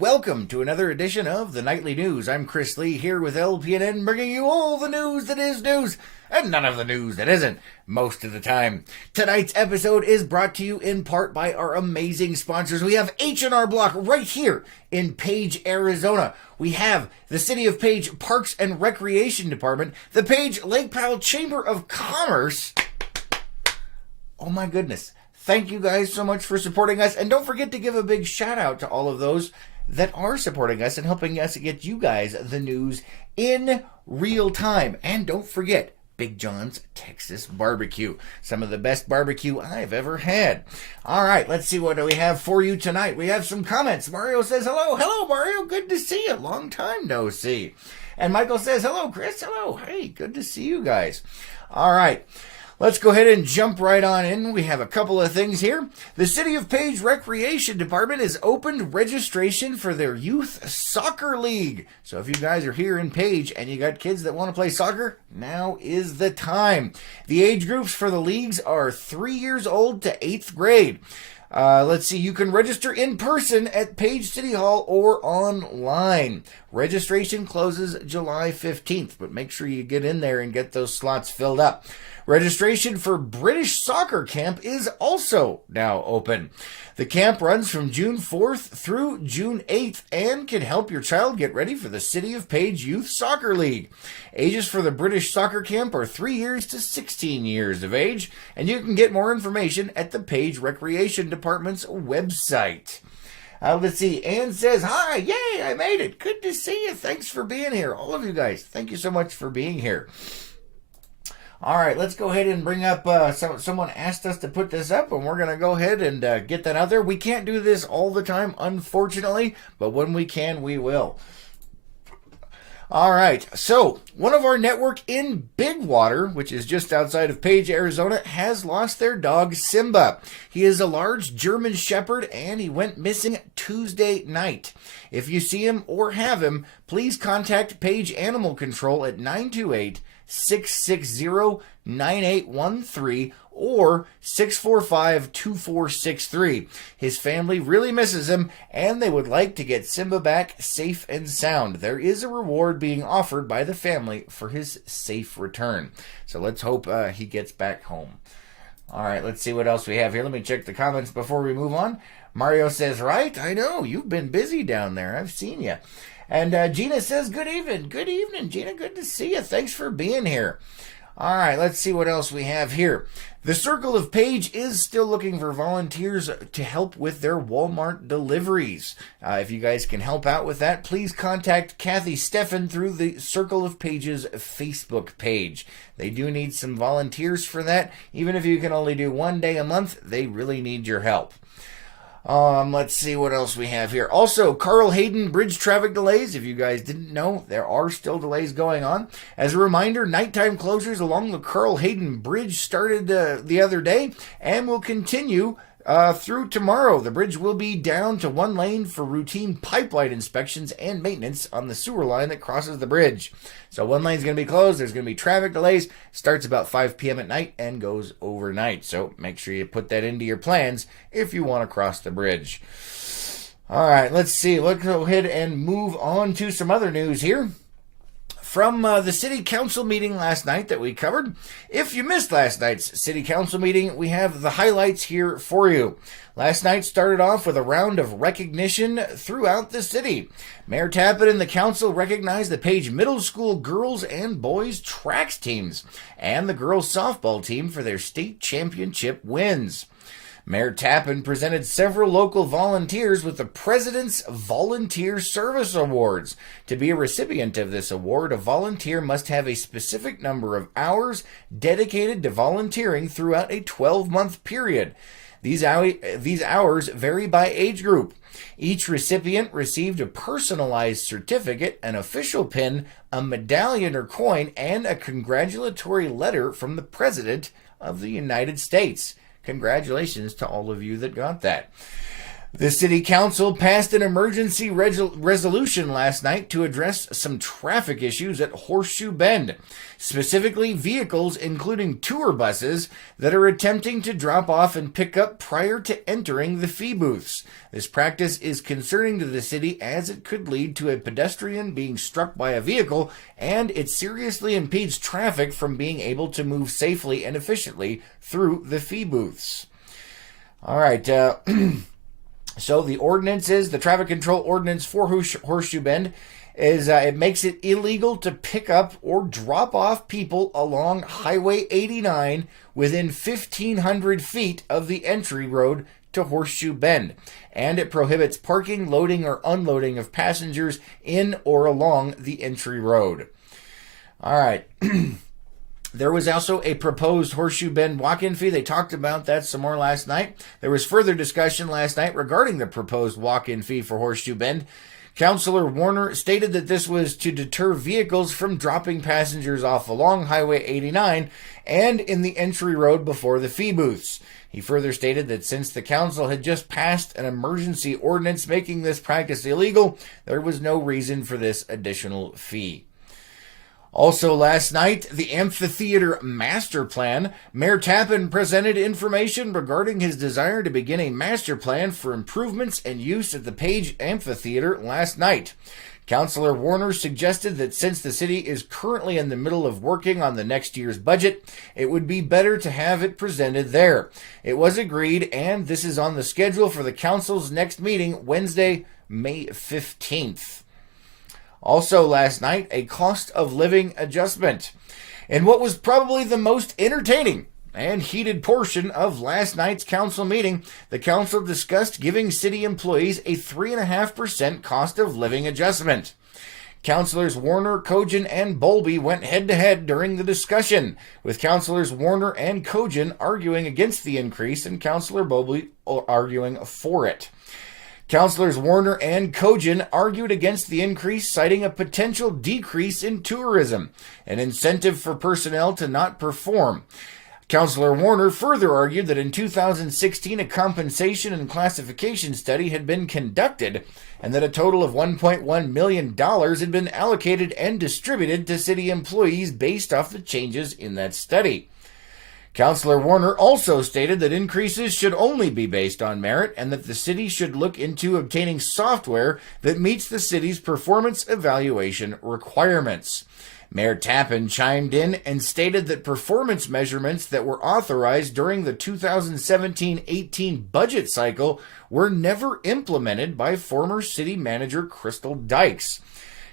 welcome to another edition of the Nightly News. I'm Chris Lee here with LPNN, bringing you all the news that is news and none of the news that isn't, most of the time. Tonight's episode is brought to you in part by our amazing sponsors. We have H&R Block right here in Page, Arizona. We have the City of Page Parks and Recreation Department, the Page Lake Powell Chamber of Commerce. Oh my goodness. Thank you guys so much for supporting us. And don't forget to give a big shout out to all of those that are supporting us and helping us get you guys the news in real time. And don't forget, Big John's Texas Barbecue. Some of the best barbecue I've ever had. All right, let's see what we have for you tonight. We have some comments. Mario says, hello. Hello, Mario. Good to see you. Long time no see. And Michael says, hello, Chris. Hello. Hey, good to see you guys. All right. Let's go ahead and jump right on in. We have a couple of things here. The City of Page Recreation Department has opened registration for their Youth Soccer League. So if you guys are here in Page and you got kids that want to play soccer, now is the time. The age groups for the leagues are 3 years old to 8th grade. Let's see, you can register in person at Page City Hall or online. Registration closes July 15th, but make sure you get in there and get those slots filled up. Registration for British Soccer Camp is also now open. The camp runs from June 4th through June 8th and can help your child get ready for the City of Page Youth Soccer League. Ages for the British Soccer Camp are 3 years to 16 years of age, and you can get more information at the Page Recreation Department's website. Let's see. Ann says, hi, yay, I made it. Good to see you. Thanks for being here. All of you guys, thank you so much for being here. All right, let's go ahead and bring up, someone asked us to put this up, and we're going to go ahead and get that out there. We can't do this all the time, unfortunately, but when we can, we will. All right, so one of our network in Big Water, which is just outside of Page, Arizona, has lost their dog, Simba. He is a large German Shepherd, and he went missing Tuesday night. If you see him or have him, please contact Page Animal Control at 928-660-9813 or 645-2463. His family really misses him, and they would like to get Simba back safe and sound. There is a reward being offered by the family for his safe return. So let's hope he gets back home. All right, let's see what else we have here. Let me check the comments before we move on. Mario says, right, I know, you've been busy down there. I've seen you. And Gina says, good evening. Good evening, Gina. Good to see you. Thanks for being here. All right, let's see what else we have here. The Circle of Page is still looking for volunteers to help with their Walmart deliveries. If you guys can help out with that, please contact Kathy Steffen through the Circle of Page's Facebook page. They do need some volunteers for that. Even if you can only do 1 day a month, they really need your help. Let's see what else we have here. Also, Carl Hayden bridge traffic delays. If you guys didn't know, there are still delays going on. As a reminder, nighttime closures along the Carl Hayden Bridge started the other day and will continue through tomorrow. The bridge will be down to one lane for routine pipeline inspections and maintenance on the sewer line that crosses the bridge. So one lane's going to be closed. There's going to be traffic delays. Starts about 5 p.m. at night and goes overnight. So make sure you put that into your plans if you want to cross the bridge. All right, let's see. Let's go ahead and move on to some other news here. From the City Council meeting last night that we covered. If you missed last night's City Council meeting, we have the highlights here for you. Last night started off with a round of recognition throughout the city. Mayor Tappan and the council recognized the Page Middle School girls and boys track teams and the girls softball team for their state championship wins. Mayor Tappan presented several local volunteers with the President's Volunteer Service Awards. To be a recipient of this award, a volunteer must have a specific number of hours dedicated to volunteering throughout a 12-month period. These hours vary by age group. Each recipient received a personalized certificate, an official pin, a medallion or coin, and a congratulatory letter from the President of the United States. Congratulations to all of you that got that. The city council passed an emergency resolution last night to address some traffic issues at Horseshoe Bend, specifically vehicles including tour buses that are attempting to drop off and pick up prior to entering the fee booths. This practice is concerning to the city as it could lead to a pedestrian being struck by a vehicle, and it seriously impedes traffic from being able to move safely and efficiently through the fee booths. All right, so the ordinance is, the traffic control ordinance for Horseshoe Bend is, it makes it illegal to pick up or drop off people along Highway 89 within 1,500 feet of the entry road to Horseshoe Bend. And it prohibits parking, loading, or unloading of passengers in or along the entry road. All right. There was also a proposed Horseshoe Bend walk-in fee. They talked about that some more last night. There was further discussion last night regarding the proposed walk-in fee for Horseshoe Bend. Councilor Warner stated that this was to deter vehicles from dropping passengers off along Highway 89 and in the entry road before the fee booths. He further stated that since the council had just passed an emergency ordinance making this practice illegal, there was no reason for this additional fee. Also last night, the amphitheater master plan. Mayor Tappan presented information regarding his desire to begin a master plan for improvements and use at the Page Amphitheater last night. Councilor Warner suggested that since the city is currently in the middle of working on the next year's budget, it would be better to have it presented there. It was agreed, and this is on the schedule for the council's next meeting, Wednesday, May 15th. Also last night, a cost of living adjustment. In what was probably the most entertaining and heated portion of last night's council meeting, the council discussed giving city employees a 3.5% cost of living adjustment. Councilors Warner, Cogen, and Bowlby went head-to-head during the discussion, with Councilors Warner and Cogen arguing against the increase and Councilor Bowlby arguing for it. Councilors Warner and Cogen argued against the increase, citing a potential decrease in tourism, an incentive for personnel to not perform. Councilor Warner further argued that in 2016 a compensation and classification study had been conducted and that a total of $1.1 million had been allocated and distributed to city employees based off the changes in that study. Councilor Warner also stated that increases should only be based on merit and that the city should look into obtaining software that meets the city's performance evaluation requirements. Mayor Tappan chimed in and stated that performance measurements that were authorized during the 2017-18 budget cycle were never implemented by former city manager Crystal Dykes.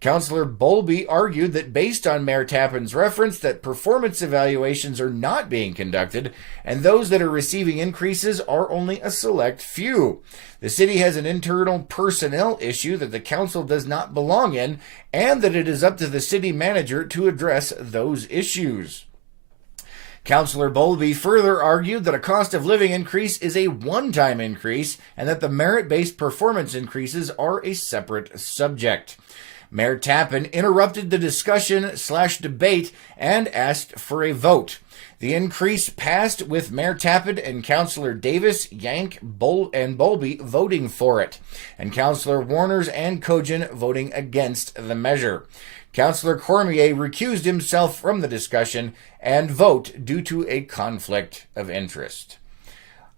Councilor Bowlby argued that based on Mayor Tappan's reference that performance evaluations are not being conducted and those that are receiving increases are only a select few. The city has an internal personnel issue that the council does not belong in and that it is up to the city manager to address those issues. Councilor Bowlby further argued that a cost of living increase is a one-time increase and that the merit-based performance increases are a separate subject. Mayor Tappan interrupted the discussion/debate and asked for a vote. The increase passed with Mayor Tappan and Councilor Davis, Yank, and Bowlby voting for it, and Councilor Warners and Cogen voting against the measure. Councilor Cormier recused himself from the discussion and vote due to a conflict of interest.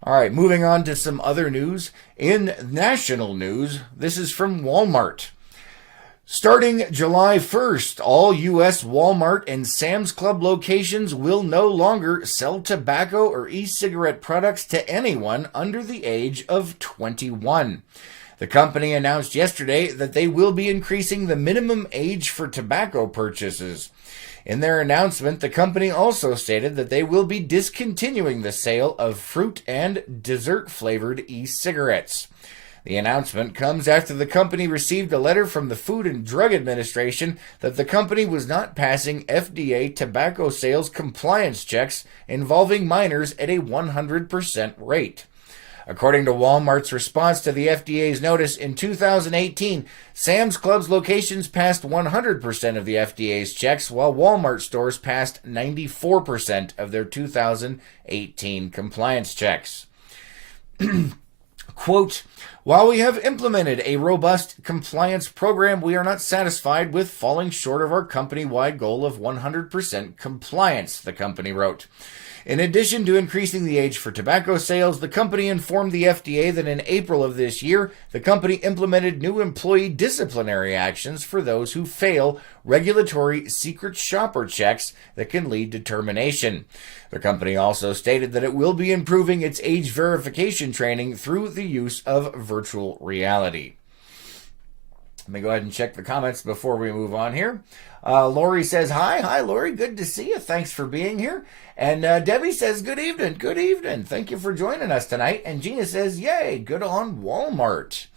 All right, moving on to some other news. In national news, this is from Walmart. Starting July 1st, all U.S. Walmart and Sam's Club locations will no longer sell tobacco or e-cigarette products to anyone under the age of 21. The company announced yesterday that they will be increasing the minimum age for tobacco purchases. In their announcement, the company also stated that they will be discontinuing the sale of fruit and dessert-flavored e-cigarettes. The announcement comes after the company received a letter from the Food and Drug Administration that the company was not passing FDA tobacco sales compliance checks involving minors at a 100% rate. According to Walmart's response to the FDA's notice in 2018, Sam's Club's locations passed 100% of the FDA's checks, while Walmart stores passed 94% of their 2018 compliance checks. Quote, While we have implemented a robust compliance program, we are not satisfied with falling short of our company-wide goal of 100% compliance, the company wrote. In addition to increasing the age for tobacco sales, the company informed the FDA that in April of this year, the company implemented new employee disciplinary actions for those who fail regulatory secret shopper checks that can lead to termination. The company also stated that it will be improving its age verification training through the use of virtual reality. Let me go ahead and check the comments before we move on here. Lori says, hi. Hi, Lori. Good to see you. Thanks for being here. And Debbie says, good evening. Good evening. Thank you for joining us tonight. And Gina says, yay, good on Walmart.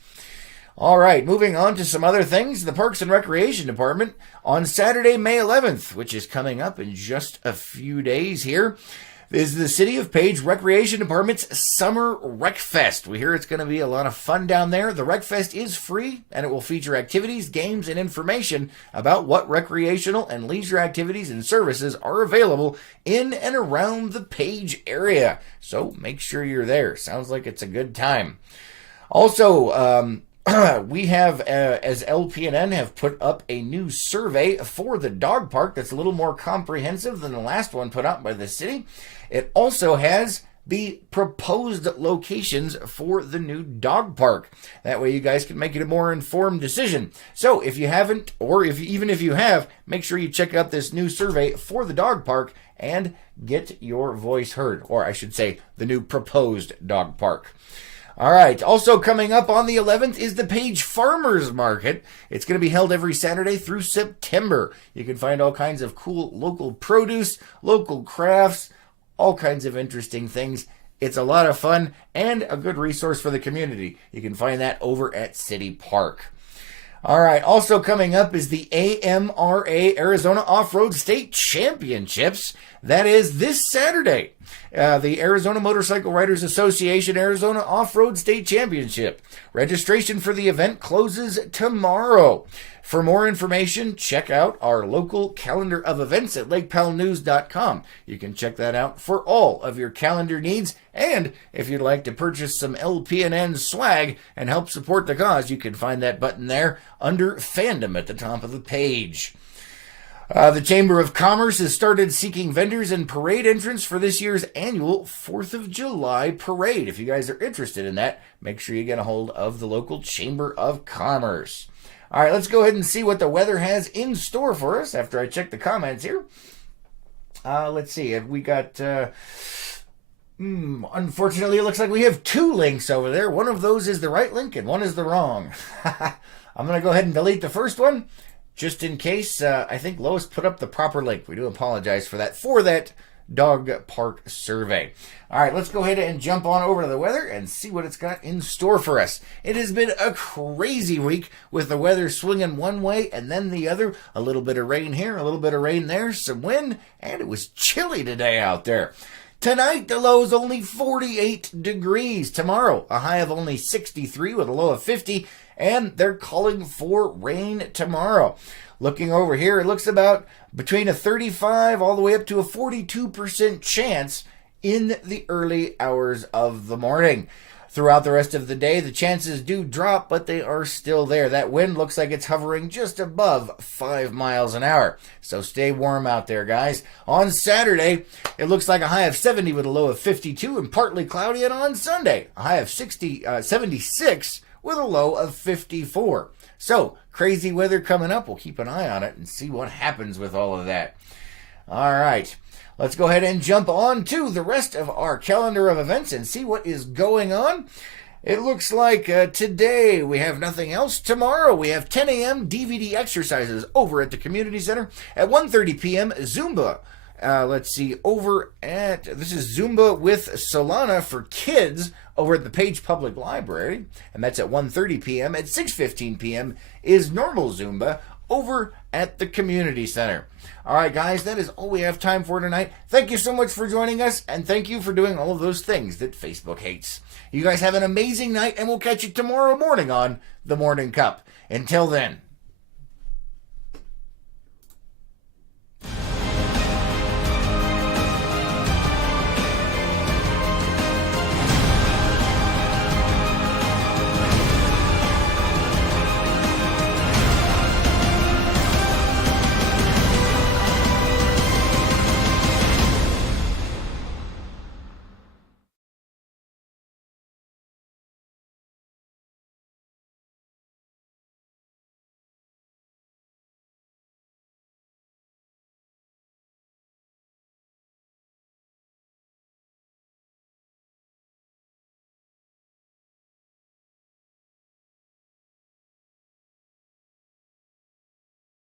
All right, moving on to some other things. The Parks and Recreation Department on Saturday, May 11th, which is coming up in just a few days here, is the City of Page Recreation Department's Summer Rec Fest. We hear it's going to be a lot of fun down there. The Rec Fest is free, and it will feature activities, games, and information about what recreational and leisure activities and services are available in and around the Page area. So make sure you're there. Sounds like it's a good time. Also, we have, as LPNN, have put up a new survey for the dog park that's a little more comprehensive than the last one put out by the city. It also has the proposed locations for the new dog park. That way you guys can make it a more informed decision. So if you haven't, or even if you have, make sure you check out this new survey for the dog park and get your voice heard. Or I should say, the new proposed dog park. All right. Also coming up on the 11th is the Page Farmers Market. It's going to be held every Saturday through September. You can find all kinds of cool local produce, local crafts, all kinds of interesting things. It's a lot of fun and a good resource for the community. You can find that over at City Park. All right. Also coming up is the AMRA Arizona Off-Road State Championships. That is this Saturday. The Arizona Motorcycle Riders Association Arizona Off-Road State Championship. Registration for the event closes tomorrow. For more information, check out our local calendar of events at lakepowellnews.com. You can check that out for all of your calendar needs. And if you'd like to purchase some LPNN swag and help support the cause, you can find that button there under Fandom at the top of the page. The Chamber of Commerce has started seeking vendors and parade entrants for this year's annual 4th of July parade. If you guys are interested in that, make sure you get a hold of the local Chamber of Commerce. All right, let's go ahead and see what the weather has in store for us after I check the comments here. Let's see. We got, unfortunately, it looks like we have two links over there. One of those is the right link and one is the wrong. I'm going to go ahead and delete the first one just in case. I think Lois put up the proper link. We do apologize for that dog park survey. All right, let's go ahead and jump on over to the weather and see what it's got in store for us. It has been a crazy week with the weather swinging one way and then the other. A little bit of rain here, a little bit of rain there, some wind, and it was chilly today out there. Tonight, the low is only 48 degrees. Tomorrow, a high of only 63 with a low of 50, and they're calling for rain tomorrow. Looking over here, it looks about between a 35 all the way up to a 42% chance in the early hours of the morning. Throughout the rest of the day, the chances do drop, but they are still there. That wind looks like it's hovering just above 5 miles an hour. So stay warm out there, guys. On Saturday, it looks like a high of 70 with a low of 52 and partly cloudy. And on Sunday, a high of 76 with a low of 54. So, crazy weather coming up. We'll keep an eye on it and see what happens with all of that. All right. Let's go ahead and jump on to the rest of our calendar of events and see what is going on. It looks like today we have nothing else. Tomorrow we have 10 a.m. DVD exercises over at the community center. At 1:30 p.m. Zumba. This is Zumba with Solana for kids over at the Page Public Library, and that's at 1:30 p.m. At 6:15 p.m. is normal Zumba over at the community center. All right, guys, that is all we have time for tonight. Thank you so much for joining us, and thank you for doing all of those things that Facebook hates. You guys have an amazing night, and we'll catch you tomorrow morning on The Morning Cup. Until then.